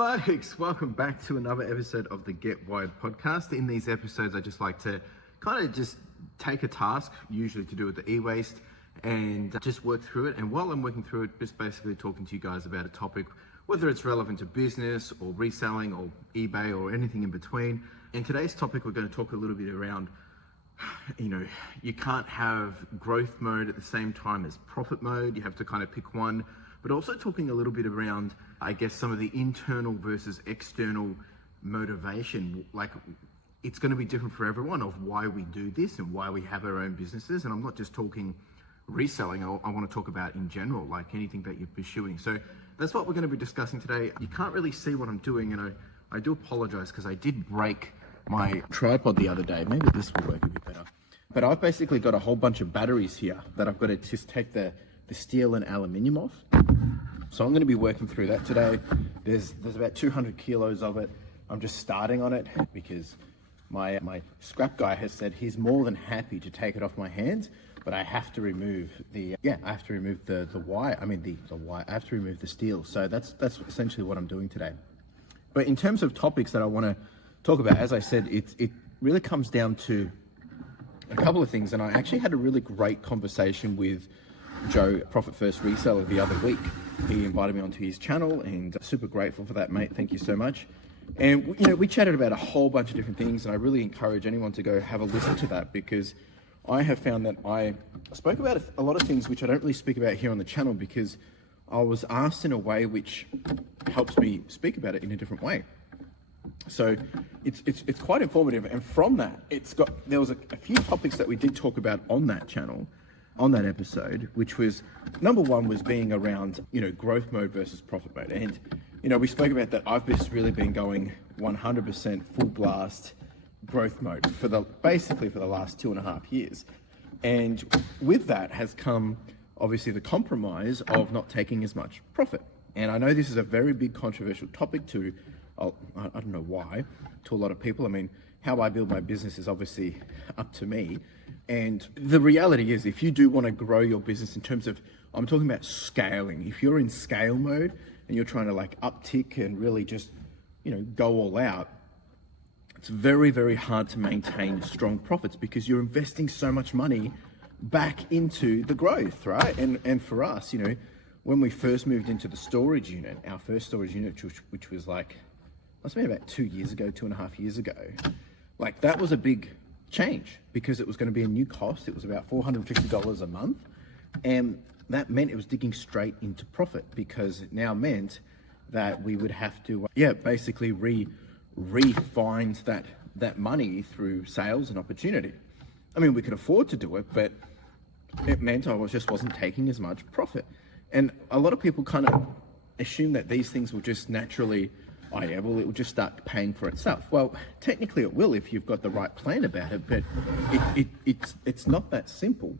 folks, welcome back to another episode of the Get Wired podcast. In these episodes, I just like to kind of just take a task, usually to do with the e-waste, and just work through it. And while I'm working through it, just basically talking to you guys about a topic, whether it's relevant to business or reselling or eBay or anything in between. In today's topic, we're going to talk a little bit around, you can't have growth mode at the same time as profit mode. You have to kind of pick one, but also talking a little bit around, I guess, some of the internal versus external motivation. Like, it's going to be different for everyone of why we do this and why we have our own businesses. And I'm not just talking reselling. I want to talk about in general, like anything that you're pursuing. So that's what we're going to be discussing today. You can't really see what I'm doing, and I do apologize because I did break my tripod the other day. Maybe this will work a bit better. But I've basically got a whole bunch of batteries here that I've got to just take the steel and aluminium off. So I'm going to be working through that today. There's about 200 kilos of it. I'm just starting on it because my scrap guy has said he's more than happy to take it off my hands, but I have to remove the wire. I mean the wire. I have to remove the steel. So that's essentially what I'm doing today. But in terms of topics that I want to talk about, as I said, it really comes down to a couple of things. And I actually had a really great conversation with Joe, Profit First Reseller, the other week. He invited me onto his channel, and super grateful for that, mate. Thank you so much. And we chatted about a whole bunch of different things, and I really encourage anyone to go have a listen to that, because I have found that I spoke about a lot of things which I don't really speak about here on the channel, because I was asked in a way which helps me speak about it in a different way. So it's quite informative, and from that, there was a few topics that we did talk about on that channel, on that episode, which was, number one was being around, growth mode versus profit mode. And, we spoke about that. I've just really been going 100% full blast growth mode basically for the last 2.5 years. And with that has come, obviously, the compromise of not taking as much profit. And I know this is a very big controversial topic I don't know why, to a lot of people. I mean, how I build my business is obviously up to me. And the reality is, if you do want to grow your business in terms of, I'm talking about scaling. If you're in scale mode and you're trying to uptick and really just, go all out, it's very, very hard to maintain strong profits because you're investing so much money back into the growth, right? And for us, when we first moved into the storage unit, our first storage unit, which was must have been about 2.5 years ago, that was a big change because it was going to be a new cost. It was about $450 a month, and that meant it was digging straight into profit, because it now meant that we would have to basically re-find that money through sales and opportunity. I mean, we could afford to do it, but it meant I wasn't taking as much profit. And a lot of people kind of assume that these things will just naturally, it will just start paying for itself. Well, technically it will if you've got the right plan about it, but it's not that simple.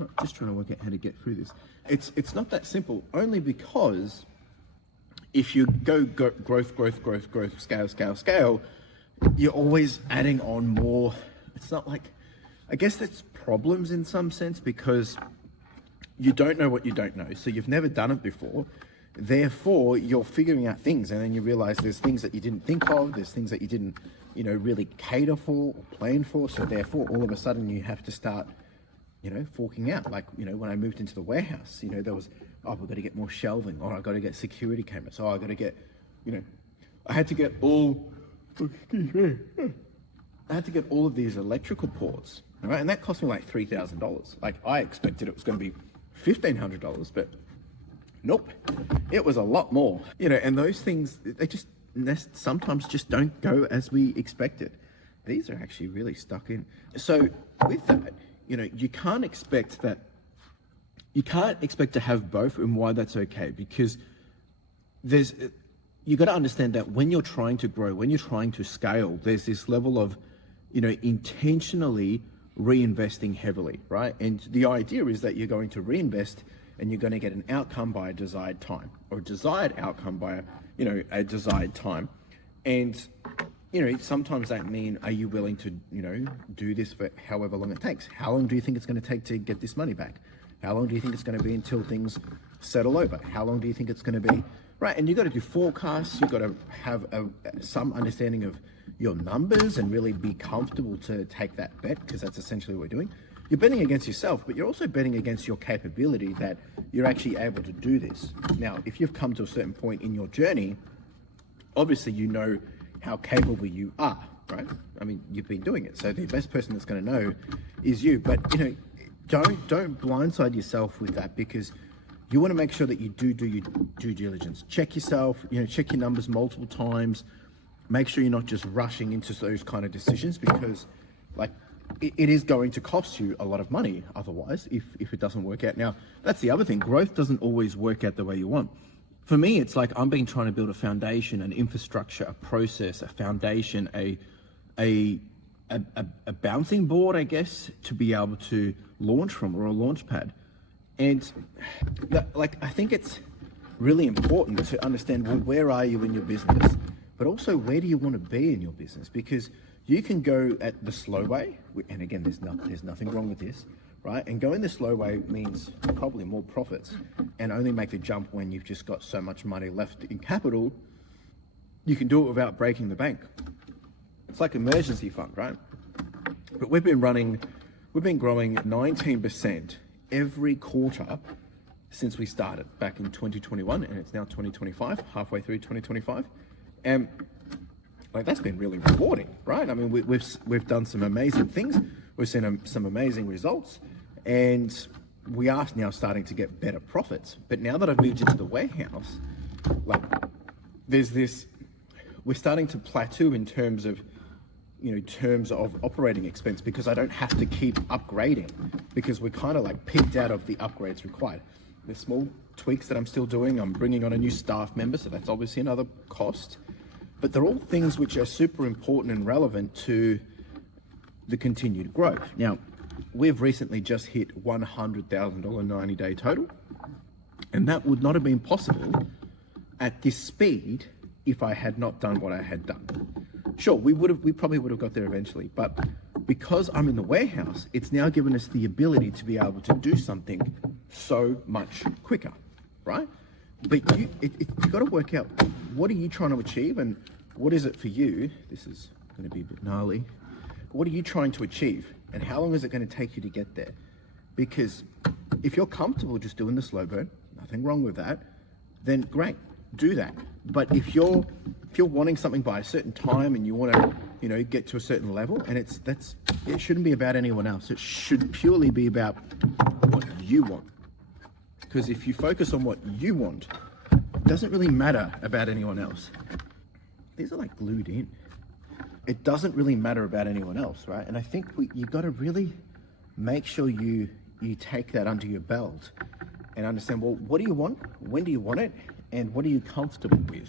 I'm just trying to work out how to get through this. It's not that simple, only because if you go growth, scale, you're always adding on more. It's not I guess that's problems in some sense, because you don't know what you don't know. So you've never done it before. Therefore, you're figuring out things, and then you realize there's things that you didn't think of, there's things that you didn't, really cater for or plan for. So therefore, all of a sudden, you have to start, forking out. When I moved into the warehouse, there was, we've got to get more shelving, or I've got to get security cameras, I've got to get, I had to get all of these electrical ports, all right? And that cost me $3,000. I expected it was going to be $1,500, but nope, it was a lot more. And those things, they sometimes just don't go as we expected. These are actually really stuck in. So with that, you can't expect to have both, and why that's okay, because you got to understand that when you're trying to grow, when you're trying to scale, there's this level of, intentionally reinvesting heavily, right? And the idea is that you're going to reinvest and you're going to get an outcome by a desired time, or a desired outcome by a desired time. And sometimes that means, are you willing to do this for however long it takes? How long do you think it's going to take to get this money back? How long do you think it's going to be until things settle over? How long do you think it's going to be right? And you got to do forecasts. You got to have some understanding of your numbers and really be comfortable to take that bet, because that's essentially what we're doing. You're betting against yourself, but you're also betting against your capability that you're actually able to do this. Now, if you've come to a certain point in your journey, obviously you know how capable you are, right? I mean, you've been doing it, so the best person that's going to know is you. But don't blindside yourself with that, because you want to make sure that you do your due diligence. Check yourself, check your numbers multiple times. Make sure you're not just rushing into those kind of decisions, because it is going to cost you a lot of money otherwise if it doesn't work out. Now, that's the other thing. Growth doesn't always work out the way you want. For me, it's like I've been trying to build a foundation, an infrastructure, a process, a foundation, a bouncing board, I guess, to be able to launch from, or a launch pad. And I think it's really important to understand, well, where are you in your business, but also where do you want to be in your business? Because you can go at the slow way, and again, there's nothing wrong with this, right? And going the slow way means probably more profits, and only make the jump when you've just got so much money left in capital. You can do it without breaking the bank. It's like emergency fund, right? But we've been growing 19% every quarter since we started back in 2021, and it's now 2025, halfway through 2025. And that's been really rewarding, right? I mean, we've done some amazing things. We've seen some amazing results, and we are now starting to get better profits. But now that I've moved into the warehouse, we're starting to plateau in terms of operating expense, because I don't have to keep upgrading, because we're kind of peaked out of the upgrades required. There's small tweaks that I'm still doing. I'm bringing on a new staff member, so that's obviously another cost. But they're all things which are super important and relevant to the continued growth. Now, we've recently just hit $100,000 90-day total, and that would not have been possible at this speed if I had not done what I had done. Sure, we probably would have got there eventually, but because I'm in the warehouse, it's now given us the ability to be able to do something so much quicker, right? But you got to work out, what are you trying to achieve, and what is it for you? This is going to be a bit gnarly. What are you trying to achieve, and how long is it going to take you to get there? Because if you're comfortable just doing the slow burn, nothing wrong with that, then great, do that. But if you're wanting something by a certain time, and you want to, get to a certain level, and it shouldn't be about anyone else. It should purely be about what you want. Because if you focus on what you want, it doesn't really matter about anyone else. These are glued in. It doesn't really matter about anyone else, right? And I think you got to really make sure you take that under your belt and understand, well, what do you want? When do you want it? And what are you comfortable with?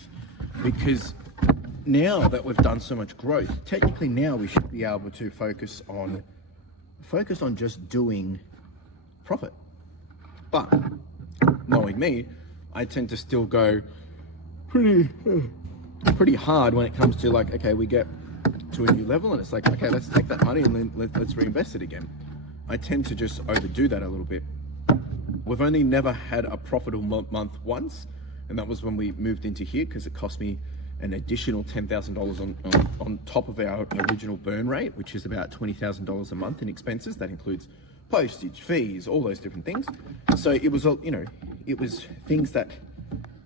Because now that we've done so much growth, technically now we should be able to focus on just doing profit. But knowing me, I tend to still go pretty hard when it comes to okay, we get to a new level and it's okay, let's take that money and then let's reinvest it again. I tend to just overdo that a little bit. We've only never had a profitable month once, and that was when we moved into here, because it cost me an additional $10,000 on top of our original burn rate, which is about $20,000 a month in expenses. That includes postage, fees, all those different things. So it was, it was things that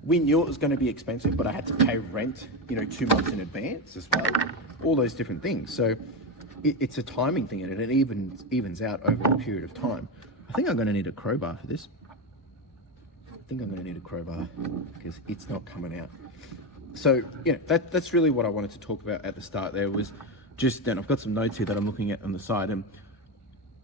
we knew it was going to be expensive, but I had to pay rent, 2 months in advance as well. All those different things. So it's a timing thing, and it evens out over a period of time. I think I'm going to need a crowbar for this. Because it's not coming out. So that's really what I wanted to talk about at the start. There was just, and I've got some notes here that I'm looking at on the side, and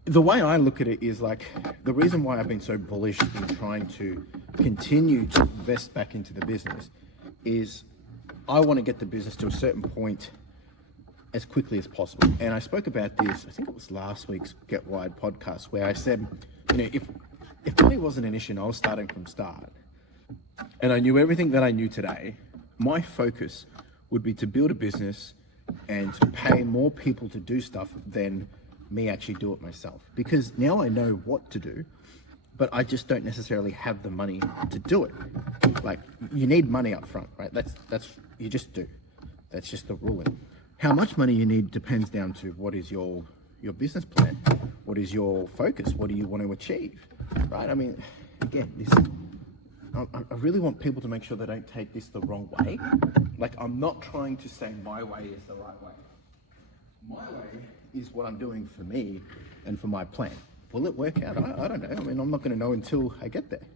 the way I look at it is the reason why I've been so bullish in trying to continue to invest back into the business is I want to get the business to a certain point as quickly as possible. And I spoke about this, I think it was last week's Get Wide podcast, where I said, if money wasn't an issue and I was starting from start, and I knew everything that I knew today, my focus would be to build a business and to pay more people to do stuff than me actually do it myself. Because now I know what to do, but I just don't necessarily have the money to do it. Like, you need money up front, right? That's you just do. That's just the ruling. How much money you need depends down to what is your business plan, what is your focus, what do you want to achieve, right? I mean, again, I really want people to make sure they don't take this the wrong way. Like, I'm not trying to say my way is the right way. My way is what I'm doing for me and for my plan. Will it work out? I don't know. I mean, I'm not going to know until I get there.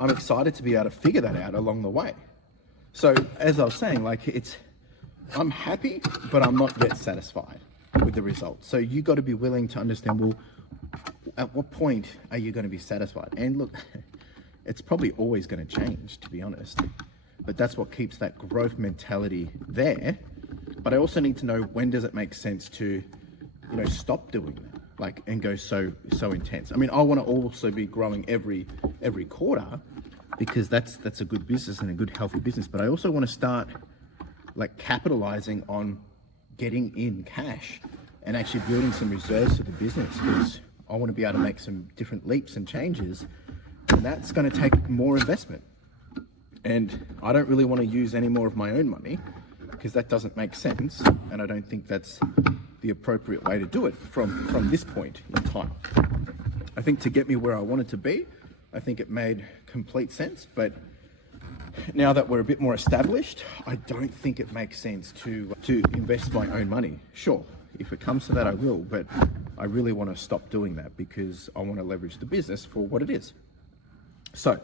I'm excited to be able to figure that out along the way. So, as I was saying, like, I'm happy, but I'm not yet satisfied with the results. So you got to be willing to understand, well, at what point are you going to be satisfied? And look, it's probably always going to change, to be honest. But that's what keeps that growth mentality there. But I also need to know, when does it make sense to, stop doing that, like, and go so intense. I mean, I want to also be growing every quarter, because that's a good business and a good healthy business. But I also want to start, like, capitalizing on getting in cash and actually building some reserves for the business, because I want to be able to make some different leaps and changes, and that's going to take more investment. And I don't really want to use any more of my own money, because that doesn't make sense, and I don't think that's the appropriate way to do it from this point in time. I think to get me where I wanted to be, I think it made complete sense, but now that we're a bit more established, I don't think it makes sense to invest my own money. Sure, if it comes to that, I will, but I really want to stop doing that, because I want to leverage the business for what it is. So,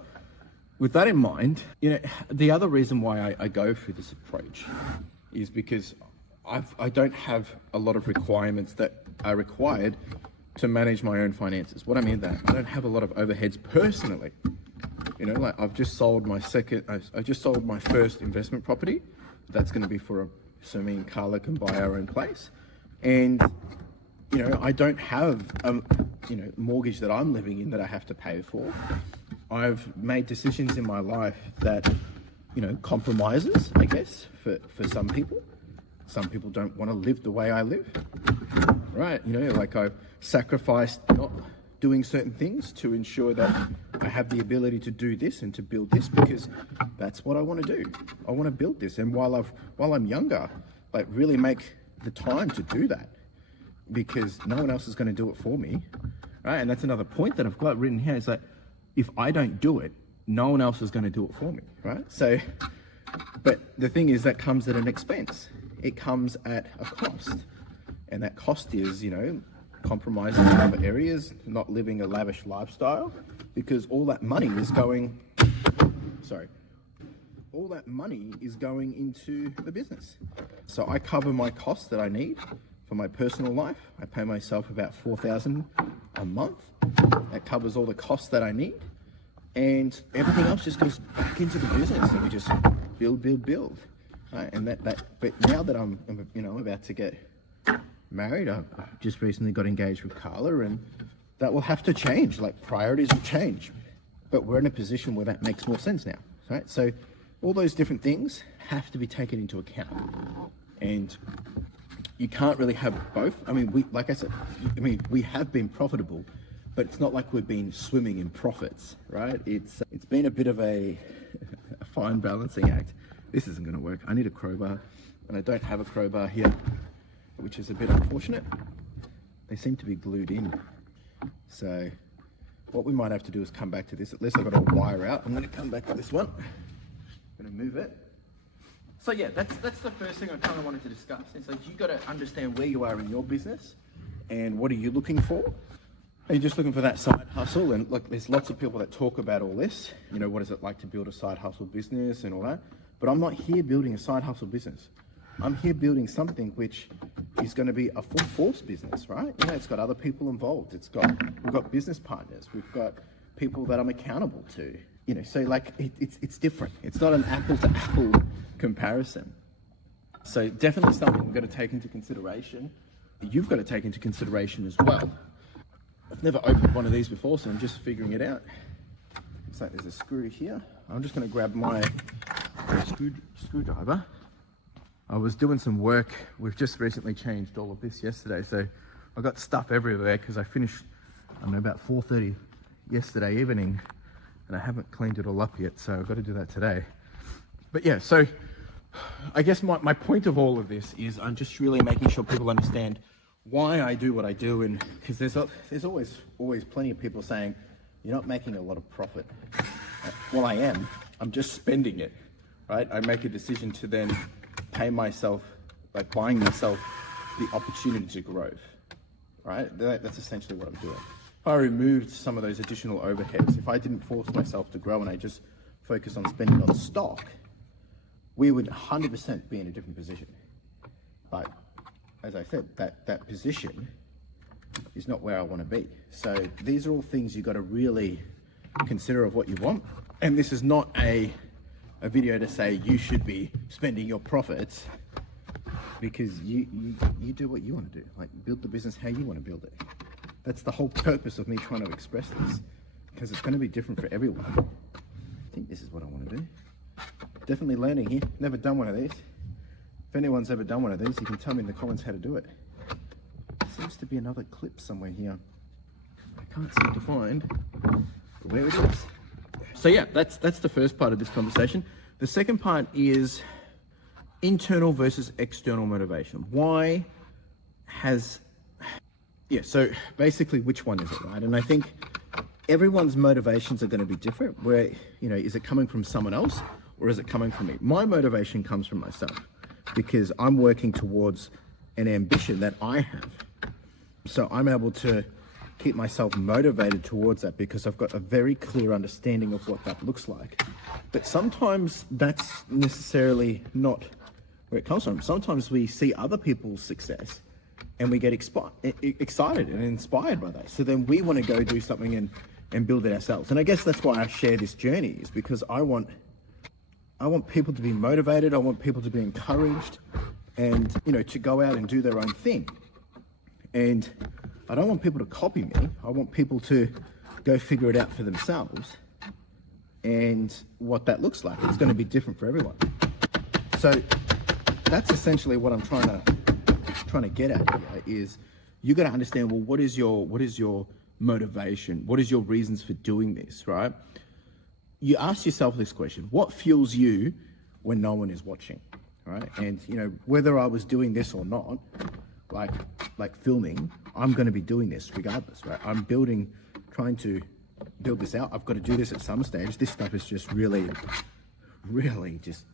with that in mind, the other reason why I go through this approach is because I don't have a lot of requirements that are required to manage my own finances. What I mean that I don't have a lot of overheads personally. Like, I've just sold my first investment property. That's going to be so me and Carla can buy our own place. And, I don't have a, mortgage that I'm living in that I have to pay for. I've made decisions in my life that, compromises, I guess, for some people. Some people don't want to live the way I live, right? Like, I've sacrificed not doing certain things to ensure that I have the ability to do this and to build this, because that's what I want to do. I want to build this. And while I'm younger, like, really make the time to do that, because no one else is going to do it for me, right? And that's another point that I've got written here, is that if I don't do it, no one else is going to do it for me, right? So, but the thing is, that comes at an expense. It comes at a cost. And that cost is, compromising in other areas, not living a lavish lifestyle, because all that money is going into the business. So I cover my costs that I need for my personal life. I pay myself about $4,000 a month. That covers all the costs that I need, and everything else just goes back into the business, and we just build. Right? And but now that I'm, about to get married, I've just recently got engaged with Carla, and that will have to change. Like, priorities will change, but we're in a position where that makes more sense now, right? So all those different things have to be taken into account, and you can't really have both. I mean, we have been profitable, but it's not like we've been swimming in profits, right? It's been a bit of a fine balancing act. This isn't going to work. I need a crowbar, and I don't have a crowbar here, which is a bit unfortunate. They seem to be glued in. So what we might have to do is come back to this. At least I've got a wire out. I'm going to come back to this one. I'm going to move it. So yeah, that's the first thing I kind of wanted to discuss. It's like, you got to understand where you are in your business, and what are you looking for. Are you just looking for that side hustle? And look, there's lots of people that talk about all this. What is it like to build a side hustle business and all that? But I'm not here building a side hustle business. I'm here building something which is going to be a full force business, right? It's got other people involved. We've got business partners. We've got people that I'm accountable to. So like, it's different. It's not an apple to apple comparison. So definitely something we've got to take into consideration. You've got to take into consideration as well. I've never opened one of these before, so I'm just figuring it out. Looks like there's a screw here. I'm just going to grab my screwdriver. I was doing some work. We've just recently changed all of this yesterday, so I got stuff everywhere because I finished I don't know, about 4:30 yesterday evening, and I haven't cleaned it all up yet, so I've got to do that today. But yeah, so I guess my point of all of this is I'm just really making sure people understand why I do what I do, and because there's always plenty of people saying you're not making a lot of profit. Well, I am. I'm just spending it, right? I make a decision to then pay myself, like buying myself the opportunity to grow, right? That's essentially what I'm doing. If I removed some of those additional overheads, if I didn't force myself to grow and I just focus on spending on stock, we would 100% be in a different position. But as I said, that position is not where I want to be. So these are all things you got to really consider of what you want. And this is not a video to say you should be spending your profits, because you do what you want to do. Like, build the business how you want to build it. That's the whole purpose of me trying to express this, because it's going to be different for everyone. I think this is what I want to do. Definitely learning here. Never done one of these. If anyone's ever done one of these, you can tell me in the comments how to do it. There seems to be another clip somewhere here. I can't seem to find where it is. So yeah, that's the first part of this conversation. The second part is internal versus external motivation. So basically, which one is it, right? And I think everyone's motivations are going to be different. Where, is it coming from someone else or is it coming from me? My motivation comes from myself, because I'm working towards an ambition that I have. So I'm able to keep myself motivated towards that because I've got a very clear understanding of what that looks like. But sometimes that's necessarily not where it comes from. Sometimes we see other people's success and we get excited and inspired by that. So then we want to go do something and build it ourselves. And I guess that's why I share this journey, is because I want people to be motivated. I want people to be encouraged and, to go out and do their own thing. And I don't want people to copy me. I want people to go figure it out for themselves. And what that looks like, it's going to be different for everyone. So that's essentially what I'm trying to get at here, is you got to understand, well, what is your motivation? What is your reasons for doing this, right? You ask yourself this question: what fuels you when no one is watching, right? And whether I was doing this or not, like filming, I'm going to be doing this regardless, right? I'm trying to build this out. I've got to do this at some stage. This stuff is just really just,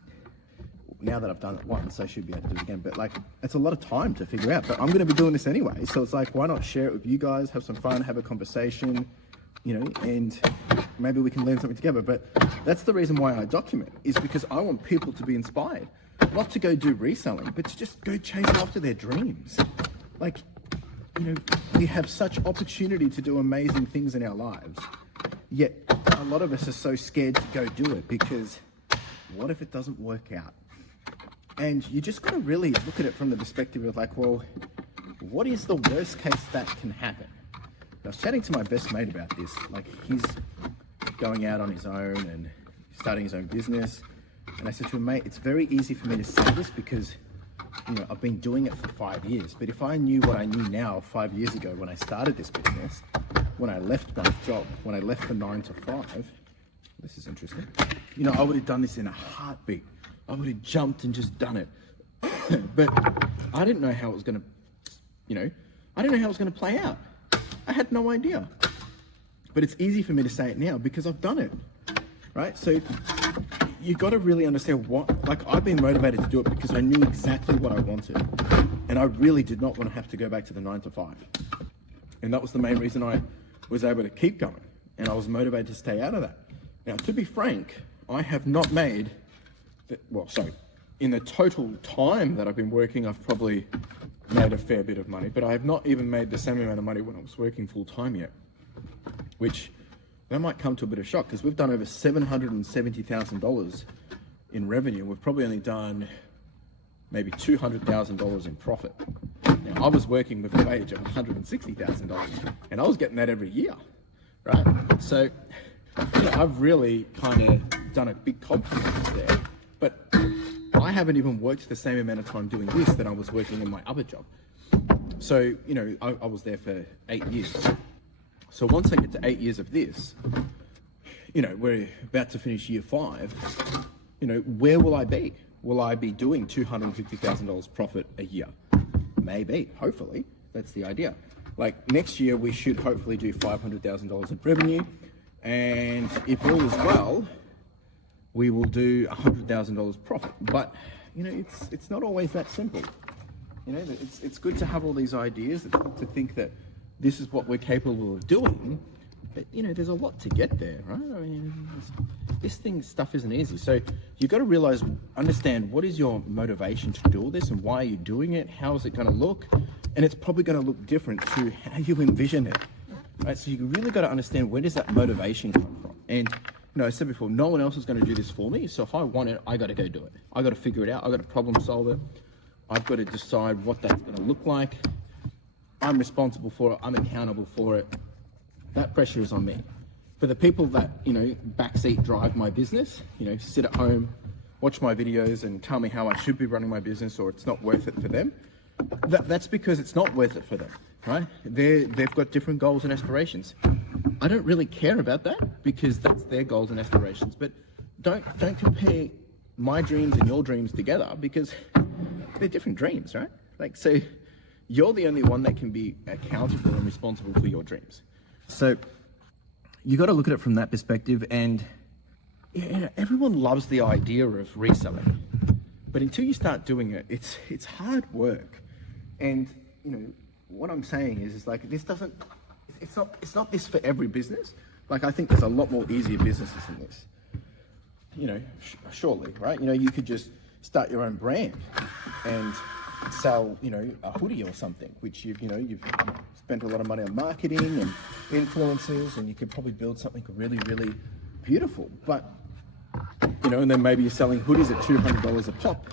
now that I've done it once, I should be able to do it again. But it's a lot of time to figure out, but I'm going to be doing this anyway. So it's why not share it with you guys, have some fun, have a conversation, and maybe we can learn something together. But that's the reason why I document, is because I want people to be inspired, not to go do reselling, but to just go chase after their dreams. We have such opportunity to do amazing things in our lives, yet a lot of us are so scared to go do it because what if it doesn't work out? And you just got to really look at it from the perspective of what is the worst case that can happen? I was chatting to my best mate about this. He's going out on his own and starting his own business. And I said to him, mate, it's very easy for me to say this because, I've been doing it for 5 years. But if I knew what I knew now 5 years ago when I started this business, when I left my job, when I left the 9 to 5, this is interesting. I would have done this in a heartbeat. I would have jumped and just done it. But I didn't know how it was going to, I didn't know how it was going to play out. I had no idea. But it's easy for me to say it now because I've done it, right? So you got to really understand I've been motivated to do it because I knew exactly what I wanted. And I really did not want to have to go back to the 9 to 5. And that was the main reason I was able to keep going. And I was motivated to stay out of that. Now, to be frank, I have not made, in the total time that I've been working, I've probably made a fair bit of money, but I have not even made the same amount of money when I was working full time yet, which that might come to a bit of shock because we've done over $770,000 in revenue. We've probably only done maybe $200,000 in profit. Now, I was working with a wage of $160,000 and I was getting that every year, right? So I've really kind of done a big compliment there, but I haven't even worked the same amount of time doing this that I was working in my other job. So, I was there for 8 years. So once I get to 8 years of this, you know, we're about to finish year 5, you know, where will I be? Will I be doing $250,000 profit a year? Maybe, hopefully, that's the idea. Like next year, we should hopefully do $500,000 in revenue. And if all is well, we will do $100,000 profit. But, you know, it's not always that simple. You know, it's good to have all these ideas, to think that this is what we're capable of doing. But, you know, there's a lot to get there, right? I mean, stuff isn't easy. So you've got to understand what is your motivation to do all this and why are you doing it? How is it going to look? And it's probably going to look different to how you envision it, right? So you really got to understand, where does that motivation come from? And, you know, I said before, no one else is going to do this for me. So if I want it, I got to go do it. I got to figure it out. I got to problem solve it. I've got to decide what that's going to look like. I'm responsible for it. I'm accountable for it. That pressure is on me. For the people that, you know, backseat drive my business, you know, sit at home, watch my videos and tell me how I should be running my business, or it's not worth it for them, that's because it's not worth it for them, right? They've got different goals and aspirations. I don't really care about that, because that's their goals and aspirations. But don't compare my dreams and your dreams together, because they're different dreams, right? Like, so you're the only one that can be accountable and responsible for your dreams. So you got to look at it from that perspective. And you know, everyone loves the idea of reselling, but until you start doing it, it's hard work. And you know what I'm saying is like, it's not this for every business. Like, I think there's a lot more easier businesses than this. You know, surely, right? You know, you could just start your own brand and sell, you know, a hoodie or something, which you've spent a lot of money on marketing and influencers, and you could probably build something really, really beautiful. But, you know, and then maybe you're selling hoodies at $200 a pop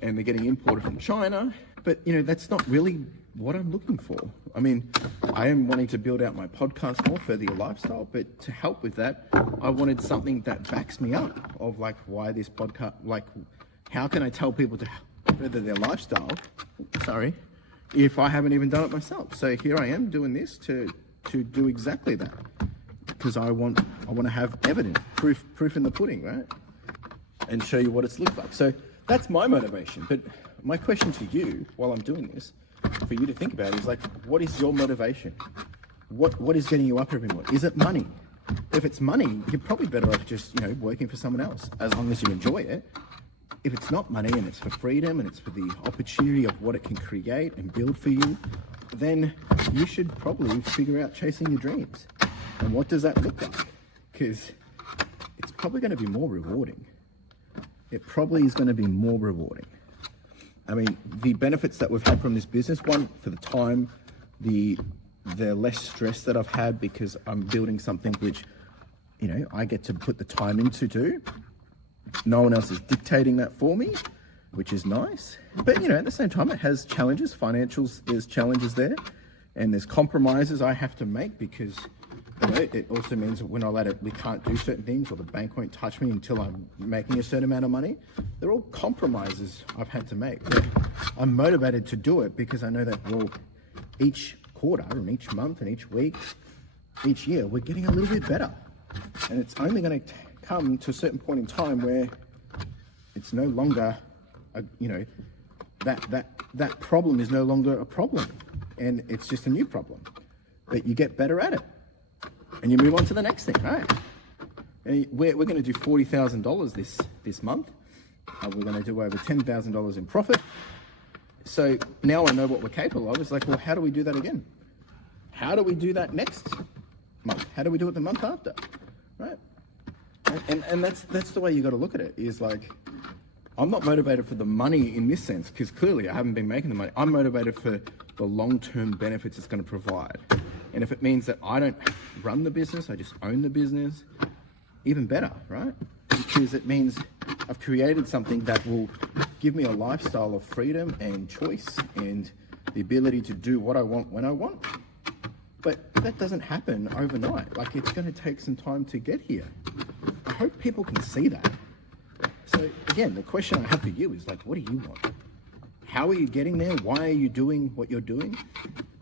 and they're getting imported from China. But, you know, that's not really what I'm looking for. I mean, I am wanting to build out my podcast more, further your lifestyle, but to help with that, I wanted something that backs me up, of like, why this podcast, like, how can I tell people to further their lifestyle, if I haven't even done it myself? So here I am doing this to do exactly that, because I want to have evidence, proof in the pudding, right? And show you what it's looked like. So that's my motivation. But my question to you while I'm doing this, for you to think about, is like, what is your motivation? What is getting you up every morning? Is it money? If it's money, you're probably better off just, you know, working for someone else, as long as you enjoy it. If it's not money and it's for freedom and it's for the opportunity of what it can create and build for you, then you should probably figure out chasing your dreams. And what does that look like? Because it's probably going to be more rewarding. It probably is going to be more rewarding. I mean, the benefits that we've had from this business, one, for the time, the less stress that I've had, because I'm building something which, you know, I get to put the time in to do. No one else is dictating that for me, which is nice. But, you know, at the same time, it has challenges. Financials, there's challenges there. And there's compromises I have to make, because, you know, it also means that when we can't do certain things, or the bank won't touch me until I'm making a certain amount of money. They're all compromises I've had to make. But I'm motivated to do it, because I know that, well, each quarter and each month and each week, each year, we're getting a little bit better. And it's only going to come to a certain point in time where it's no longer, that problem is no longer a problem, and it's just a new problem. But you get better at it, and you move on to the next thing, right? And we're going to do $40,000 this month. We're going to do over $10,000 in profit. So now I know what we're capable of. It's like, well, how do we do that again? How do we do that next month? How do we do it the month after, right? And that's the way you got to look at it, is like, I'm not motivated for the money in this sense, because clearly I haven't been making the money. I'm motivated for the long-term benefits it's going to provide. And if it means that I don't run the business, I just own the business, even better, right? Because it means I've created something that will give me a lifestyle of freedom and choice and the ability to do what I want when I want. But that doesn't happen overnight. Like, it's going to take some time to get here. I hope people can see that. So again, the question I have for you is like, what do you want? How are you getting there? Why are you doing what you're doing?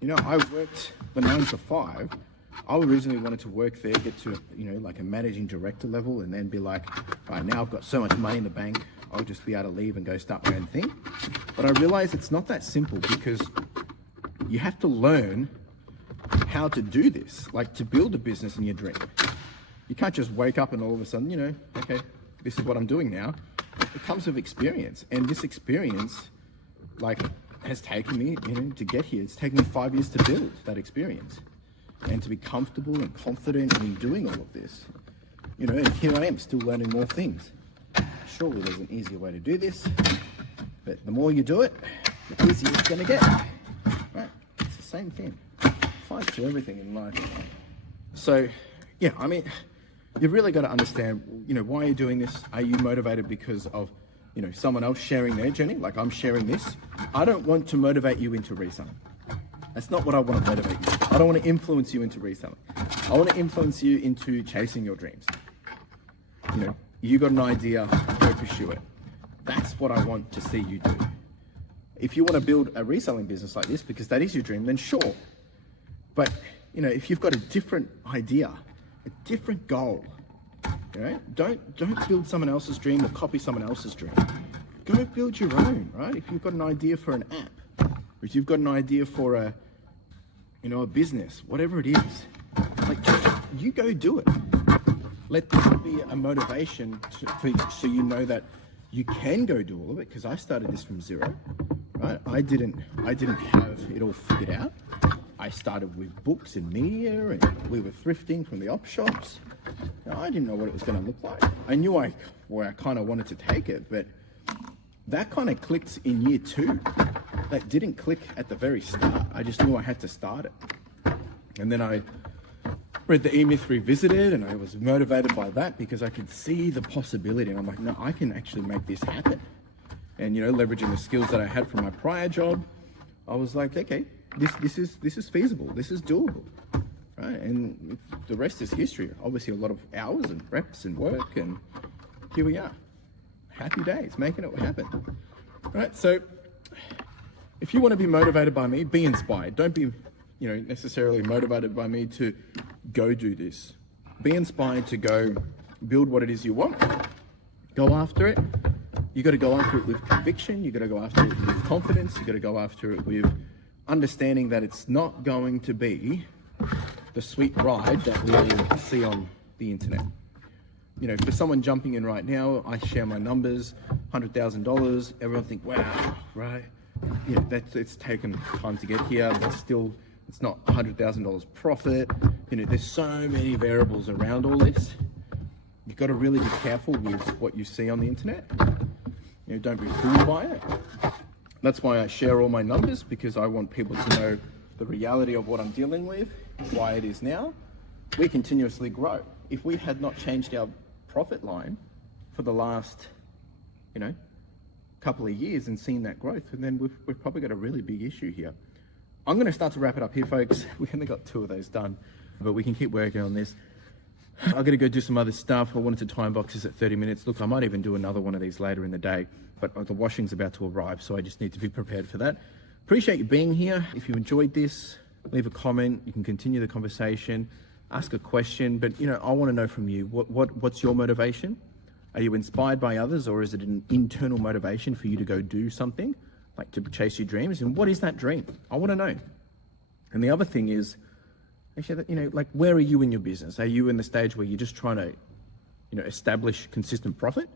You know, I worked the 9 to 5 I originally wanted to work there, get to, like a managing director level, and then be like, right, now I've got so much money in the bank, I'll just be able to leave and go start my own thing. But I realized it's not that simple, because you have to learn how to do this, like to build a business in your dream. You can't just wake up and all of a sudden, okay, this is what I'm doing now. It comes with experience, and this experience, like, has taken me, to get here. It's taken me 5 years to build that experience and to be comfortable and confident in doing all of this. And here I am still learning more things. Surely there's an easier way to do this, but the more you do it, the easier it's gonna get. Right? It's the same thing. Applies to everything in life. So, yeah, I mean, you've really got to understand, why you're doing this. Are you motivated because of, someone else sharing their journey? Like I'm sharing this. I don't want to motivate you into reselling. That's not what I want to motivate you. I don't want to influence you into reselling. I want to influence you into chasing your dreams. You got an idea, go pursue it. That's what I want to see you do. If you want to build a reselling business like this because that is your dream, then sure. But, if you've got a different idea, a different goal, don't build someone else's dream or copy someone else's dream. Go build your own, right? If you've got an idea for an app, or if you've got an idea for a business, whatever it is, like just, you go do it. Let this be a motivation so you know that you can go do all of it, because I started this from zero, right? I didn't have it all figured out. I started with books and media, and we were thrifting from the op shops. I didn't know what it was going to look like. I knew where I kind of wanted to take it, but that kind of clicked in year 2. That didn't click at the very start. I just knew I had to start it. And then I read the E-Myth Revisited, and I was motivated by that because I could see the possibility. And I'm like, no, I can actually make this happen. And, leveraging the skills that I had from my prior job, I was like, okay, this is feasible. This is doable, right? And the rest is history. Obviously, a lot of hours and reps and work, and here we are. Happy days, making it happen, right? So, if you want to be motivated by me, be inspired. Don't be, necessarily motivated by me to go do this. Be inspired to go build what it is you want. Go after it. You got to go after it with conviction. You got to go after it with confidence. You got to go after it with understanding that it's not going to be the sweet ride that we see on the internet. For someone jumping in right now, I share my numbers, $100,000. Everyone think, wow, right? It's taken time to get here, but still, it's not $100,000 profit. There's so many variables around all this. You've got to really be careful with what you see on the internet. Don't be fooled by it. That's why I share all my numbers, because I want people to know the reality of what I'm dealing with, why it is now. We continuously grow. If we had not changed our profit line for the last, couple of years and seen that growth, and then we've probably got a really big issue here. I'm going to start to wrap it up here, folks. We only got 2 of those done, but we can keep working on this. I've got to go do some other stuff. I wanted to time box this at 30 minutes. Look, I might even do another one of these later in the day, but the washing's about to arrive, so I just need to be prepared for that. Appreciate you being here. If you enjoyed this, leave a comment. You can continue the conversation, ask a question, but I want to know from you, what's your motivation? Are you inspired by others, or is it an internal motivation for you to go do something, like to chase your dreams? And what is that dream? I want to know. And the other thing is, actually, like, where are you in your business? Are you in the stage where you're just trying to, establish consistent profit?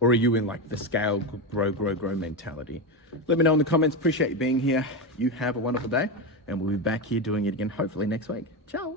Or are you in like the scale, grow mentality? Let me know in the comments. Appreciate you being here. You have a wonderful day, and we'll be back here doing it again hopefully next week. Ciao.